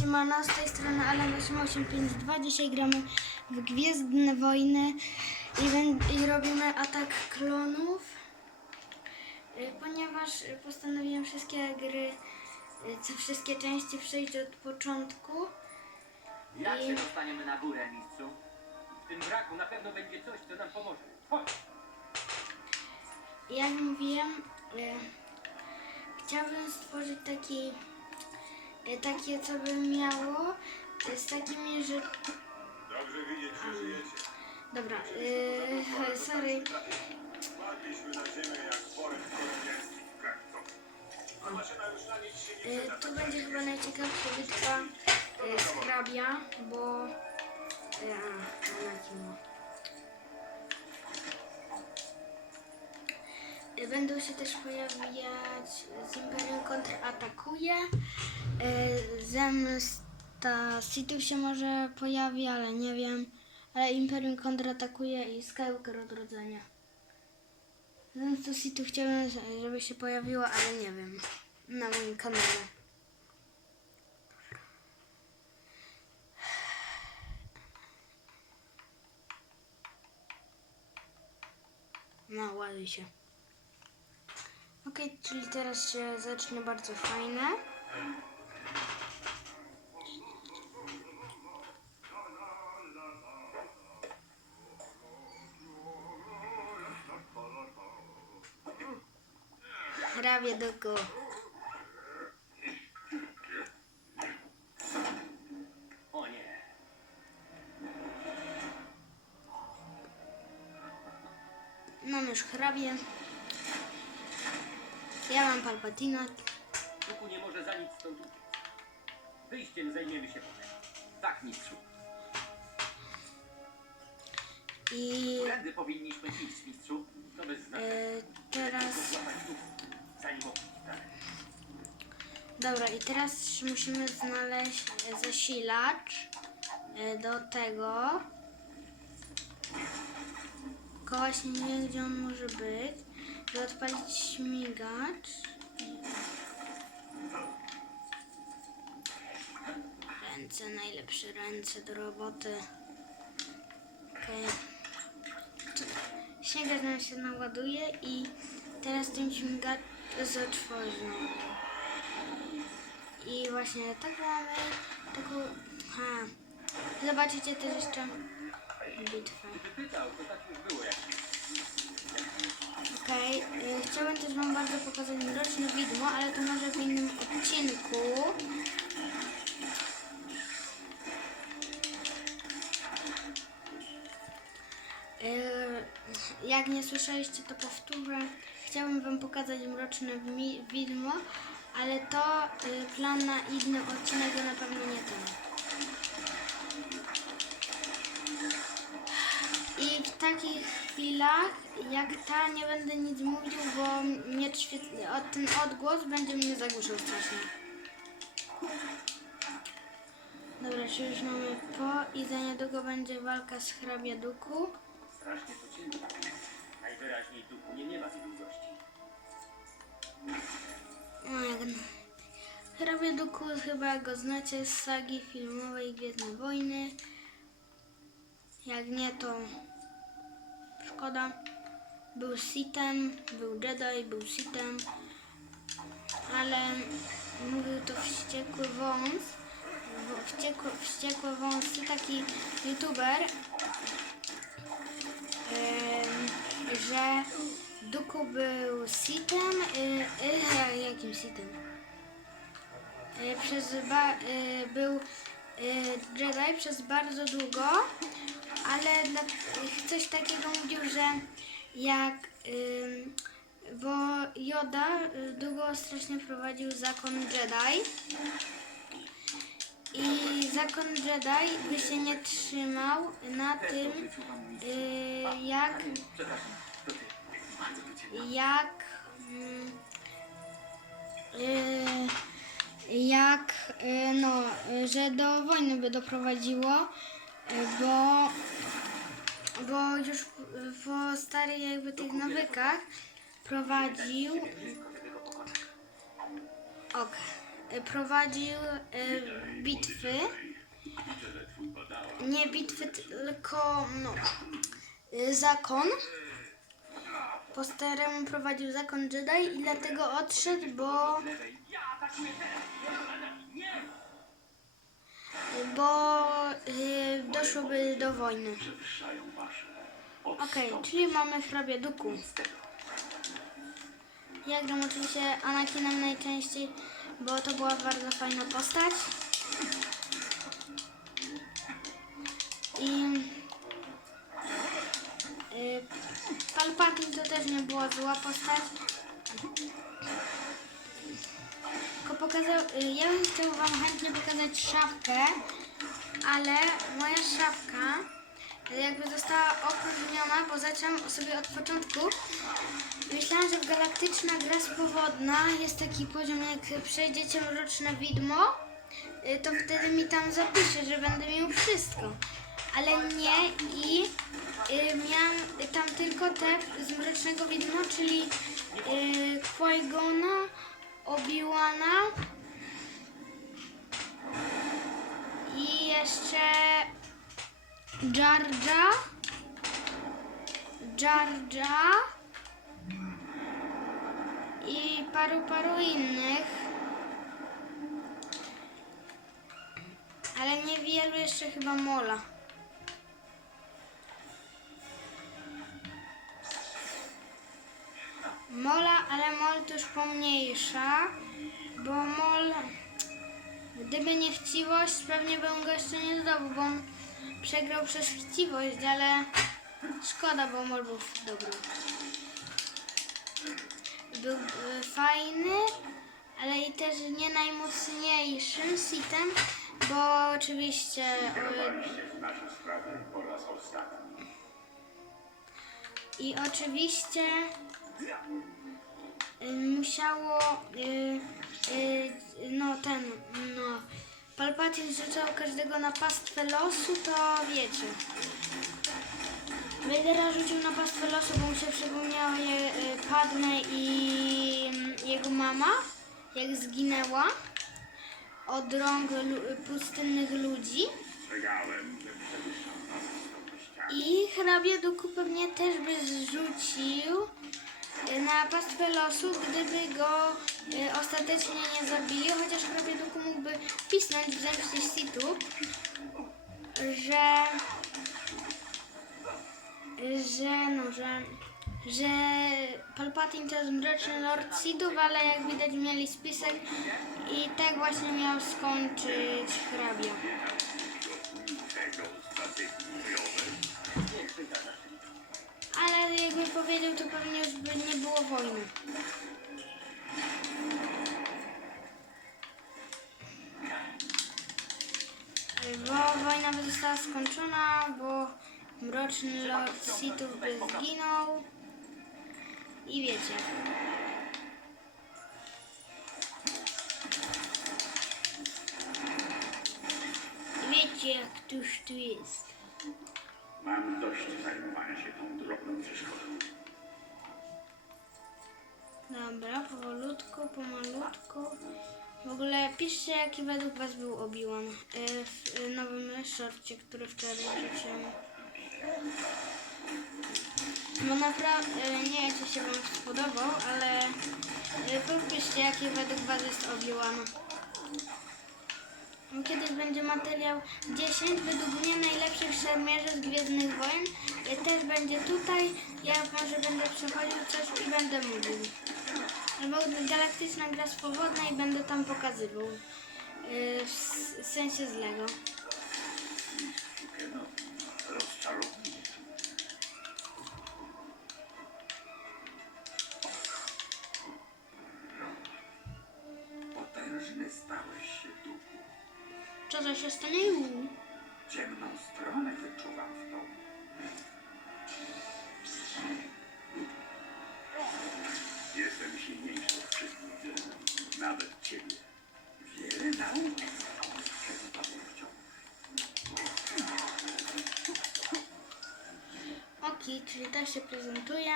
siemano, z tej strony Alan8852. Dzisiaj gramy w Gwiezdne Wojny i, i robimy atak klonów. Y, Ponieważ y, postanowiłem wszystkie gry, y, co wszystkie części przejść od początku. Jak I- się dostaniemy na górę, mistrzu? W tym wraku na pewno będzie coś, co nam pomoże. Chodź! Jak mówiłem, y, chciałbym stworzyć taki, y, takie, co by miało z takimi, że Dobrze widzieć, że żyjecie. Dobra, yy, sorry. Spadliśmy na ziemię jak worek kolonialski Yy, tu będzie chyba najciekawsza bitwa yy, z hrabia, bo... Yy, a, na kim? Będą się też pojawiać z Imperium kontratakuje. Yy, Zemsta Sithów się może pojawi, ale nie wiem. Ale Imperium kontratakuje i Skywalker odrodzenia. Zemsta Sithów chciałbym, żeby się pojawiło, ale nie wiem. Na moim kanale. No, ładuj się. Okej, czyli teraz się zacznie bardzo fajne. Hrabie do nie! Mam już hrabie. Ja mam Palpatina. Duku nie może za nic stąd uciec. Wyjściem zajmiemy się potem. Tak, mistrzu. I Którędy powinniśmy iść, mistrzu? To bez znaczenia. e, teraz... Złapać duch, zanim opuści. Dobra, i teraz musimy znaleźć e, zasilacz e, do tego. Tylko właśnie nie wiem, gdzie on może być. Żeby odpalić śmigacz. Ręce, najlepsze ręce do roboty. Okej. Śmigacz nam się naładuje i teraz ten śmigacz otworzą. I właśnie tak mamy taką. Ha. Zobaczycie też jeszcze bitwę. Pytał, to tak już było Okej, y, chciałbym też Wam bardzo pokazać mroczne widmo, ale to może w innym odcinku. Y, Jak nie słyszeliście, to powtórzę. Chciałbym Wam pokazać mroczne widmo, ale to y, plan na inny odcinek, na pewno nie ten. Takich chwilach, jak ta, nie będę nic mówił, bo mnie ten odgłos będzie mnie zagłuszał strasznie. Dobra, czy już mamy po i za niedługo będzie walka z hrabiaduku. strasznie to ciężko. Najwyraźniej duchu nie miewa długości. No jak no. Hrabiaduku chyba go znacie z sagi filmowej Gwiezdne Wojny. Jak nie, to szkoda. Był Sithem, był Jedi, był Sithem, ale mówił to wściekły wąs. Wściekły, wściekłe wąsy, taki youtuber, em, że Duku był Sithem, y, y, jakim Sithem? Y, przez ba, y, był y, Jedi przez bardzo długo, ale dla, coś takiego mówił, że jak bo Yoda y, długo strasznie prowadził zakon Jedi. I zakon Jedi by się nie trzymał na tym y, jak jak mm, y, jak no, że do wojny by doprowadziło, bo bo już w- po starych jakby tych nawykach prowadził ok, prowadził bit, bitwy. Nie bitwy, tylko no, zakon. Po staremu prowadził zakon Jedi i dlatego odszedł, bo, Lewej. Ja atakuję teraz. Nie! Bo y, doszłoby do wojny. Okej, czyli mamy hrabia Duku. Ja gram oczywiście Anakinem najczęściej, bo to była bardzo fajna postać. I y, Palpatine to też nie była zła postać. Pokazał, y, ja bym chciał wam chętnie pokazać szafkę, ale moja szafka jakby została opróżniona, bo zaczęłam sobie od początku. Myślałam, że w Galaktyczna Gra Spowodna jest taki poziom, jak przejdziecie Mroczne Widmo, y, to wtedy mi tam zapisze, że będę miał wszystko. Ale nie i y, miałam tam tylko te z Mrocznego Widma, czyli y, Qui-Gona, Obi-Wana i jeszcze Jar Jar, Jar Jar i paru, paru innych. Ale niewielu jeszcze chyba Mola. Mola, ale Mol już pomniejsza, bo Mol, gdyby nie chciwość, pewnie bym go jeszcze nie zdobył, bo on przegrał przez chciwość, ale szkoda, bo Mol był dobry. Był e, fajny, ale i też nie najmocniejszym sitem, bo oczywiście e, i oczywiście musiało y, y, no ten no Palpatine rzucał każdego na pastwę losu, to wiecie. Vadera rzucił na pastwę losu, bo mu się przypomniało je, y, Padme i mm, jego mama, jak zginęła od rąk pustynnych ludzi. I hrabia Duku pewnie też by zrzucił na pastwę losu, gdyby go y, ostatecznie nie zabili, chociaż hrabia Duku mógłby pisnąć w zemście Situ, że że no, że że Palpatine to jest mroczny Lord Sithów, ale jak widać mieli spisek i tak właśnie miał skończyć hrabia. Ale jakby powiedział, to pewnie już by nie było wojny. Bo wojna by została skończona, bo mroczny lord Sithów by zginął. I wiecie. Wiecie, jak tuż tu jest. Mam dość zajmowania się tą drobną przeszkodą. Dobra, powolutku, pomalutku. W ogóle piszcie, jaki według Was był Obi-Wan y, w y, nowym shorcie, który wczoraj wrzuciłem. Bo naprawdę, nie wiem, czy się Wam spodobał, ale podpiszcie, jaki według Was jest Obi-Wan. Kiedyś będzie materiał 10 według mnie najlepszych szermierzy z Gwiezdnych Wojen. Też będzie tutaj. Ja może będę przechodził coś i będę mówił. Albo galaktyczna gra swobodna i będę tam pokazywał. Yy, w sensie z Lego. Co to się stanie? Ciemną stronę wyczuwam w tobie. Jestem silniejszy od wszystkich, nawet ciebie. Wiele zostało przed wciąż. Okej, czyli tak się prezentuje.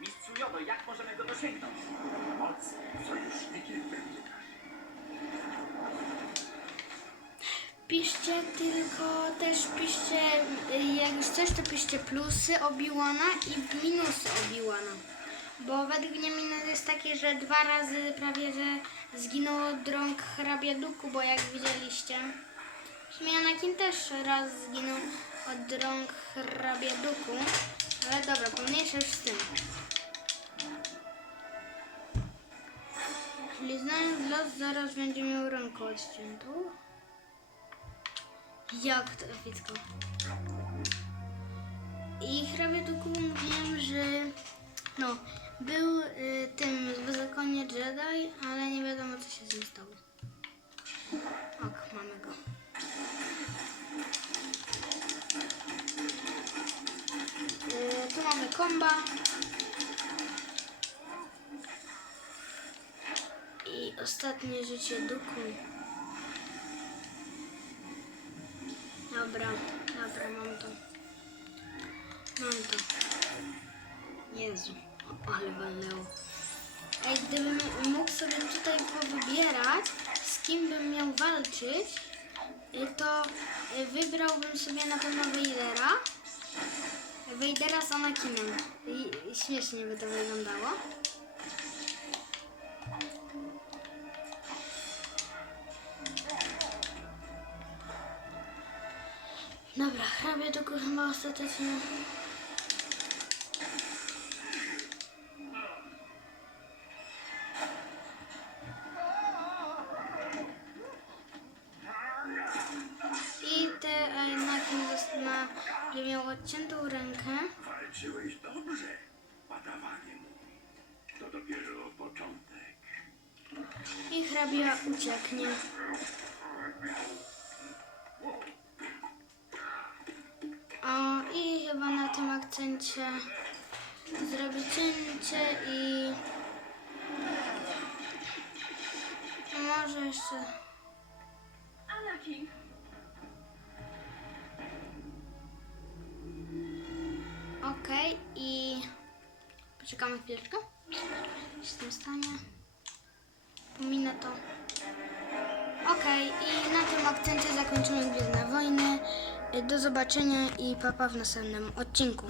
Mistrzu Jodo, jak możemy go dosięgnąć? Piszcie tylko, też piszcie, jak już coś, to piszcie plusy Obiłana i minusy Obiłana. Bo według mnie minus jest taki, że dwa razy prawie, że zginął drąg hrabia Duku, bo jak widzieliście, Śmianakin też raz zginął od rąk hrabia Duku. Ale dobra, pomniejsza już z tym. Czyli znając los, zaraz będzie miał rękę odciętą. Jak to epicko. I hrabia Duku mówiłem, że no, był y, tym w zakonie Jedi, ale nie wiadomo co się z nim stało. Ok, mamy go. Y, tu mamy komba. I ostatnie życie duku. Dobra, dobra, mam to. Mam to. Jezu, ale walnęło. Ej, gdybym mógł sobie tutaj powybierać, z kim bym miał walczyć, y, to y, wybrałbym sobie na pewno Vadera. Vadera z Anakinem. I- Śmiesznie by to wyglądało. Dobra, hrabia tylko chyba ostatecznie. I te Anakin ma, że miał odciętą rękę. Walczyłeś dobrze, padawanie mój. To dopiero początek. I hrabia ucieknie. O, i chyba na tym akcencie zrobię cięcie i może jeszcze okej i poczekamy chwileczkę. Z tym stanie? Pominę to. Okej, i na tym akcencie zakończymy Gwiezdne Wojny. Do zobaczenia i papa w następnym odcinku.